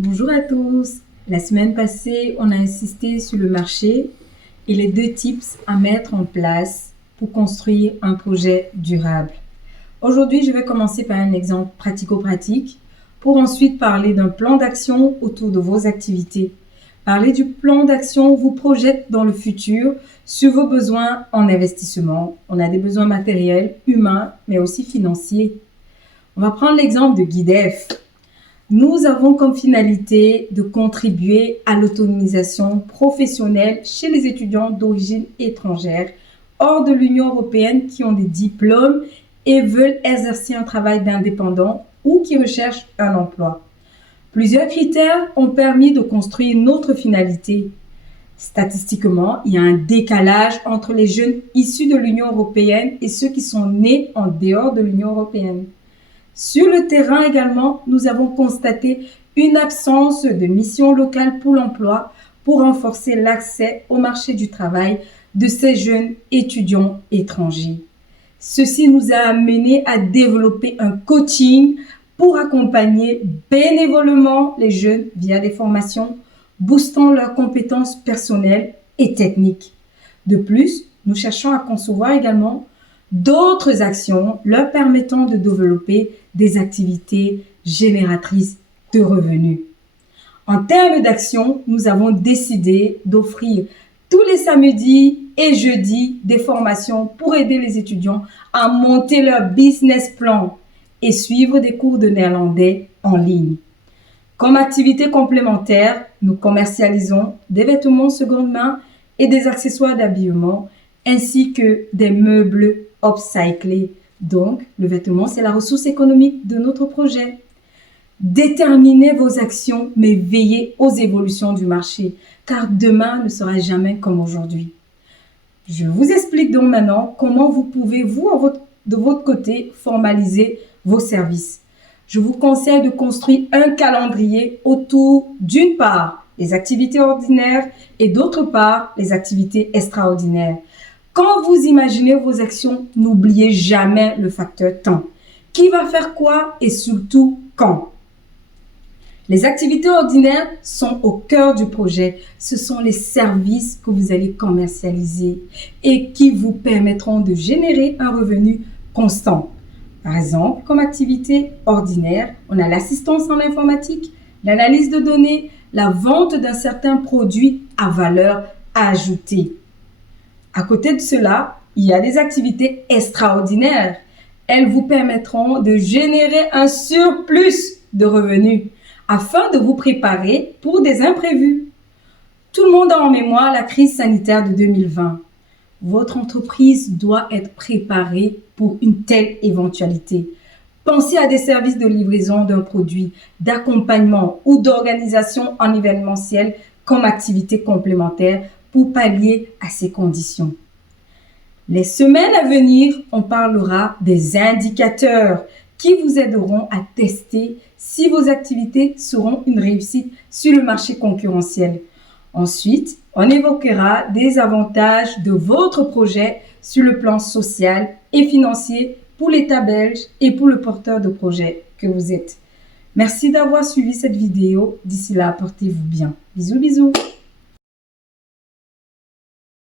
Bonjour à tous. La semaine passée, on a insisté sur le marché et les 2 tips à mettre en place pour construire un projet durable. Aujourd'hui, je vais commencer par un exemple pratico-pratique pour ensuite parler d'un plan d'action autour de vos activités. Parler du plan d'action vous projette dans le futur sur vos besoins en investissement. On a des besoins matériels, humains, mais aussi financiers. On va prendre l'exemple de Guidef. Nous avons comme finalité de contribuer à l'autonomisation professionnelle chez les étudiants d'origine étrangère hors de l'Union européenne qui ont des diplômes et veulent exercer un travail d'indépendant ou qui recherchent un emploi. Plusieurs critères ont permis de construire notre finalité. Statistiquement, il y a un décalage entre les jeunes issus de l'Union européenne et ceux qui sont nés en dehors de l'Union européenne. Sur le terrain également, nous avons constaté une absence de mission locale pour l'emploi pour renforcer l'accès au marché du travail de ces jeunes étudiants étrangers. Ceci nous a amené à développer un coaching pour accompagner bénévolement les jeunes via des formations, boostant leurs compétences personnelles et techniques. De plus, nous cherchons à concevoir également d'autres actions leur permettant de développer des activités génératrices de revenus. En termes d'action, nous avons décidé d'offrir tous les samedis et jeudis des formations pour aider les étudiants à monter leur business plan et suivre des cours de néerlandais en ligne. Comme activité complémentaire, nous commercialisons des vêtements seconde main et des accessoires d'habillement ainsi que des meubles upcyclés. Donc, le vêtement, c'est la ressource économique de notre projet. Déterminez vos actions, mais veillez aux évolutions du marché, car demain ne sera jamais comme aujourd'hui. Je vous explique donc maintenant comment vous pouvez, de votre côté, formaliser vos services. Je vous conseille de construire un calendrier autour, d'une part, les activités ordinaires et d'autre part, les activités extraordinaires. Quand vous imaginez vos actions, n'oubliez jamais le facteur temps. Qui va faire quoi et surtout quand? Les activités ordinaires sont au cœur du projet. Ce sont les services que vous allez commercialiser et qui vous permettront de générer un revenu constant. Par exemple, comme activité ordinaire, on a l'assistance en informatique, l'analyse de données, la vente d'un certain produit à valeur ajoutée. À côté de cela, il y a des activités extraordinaires. Elles vous permettront de générer un surplus de revenus afin de vous préparer pour des imprévus. Tout le monde a en mémoire la crise sanitaire de 2020. Votre entreprise doit être préparée pour une telle éventualité. Pensez à des services de livraison d'un produit, d'accompagnement ou d'organisation en événementiel comme activité complémentaire pour pallier à ces conditions. Les semaines à venir, on parlera des indicateurs qui vous aideront à tester si vos activités seront une réussite sur le marché concurrentiel. Ensuite, on évoquera des avantages de votre projet sur le plan social et financier pour l'État belge et pour le porteur de projet que vous êtes. Merci d'avoir suivi cette vidéo. D'ici là, portez-vous bien. Bisous, bisous.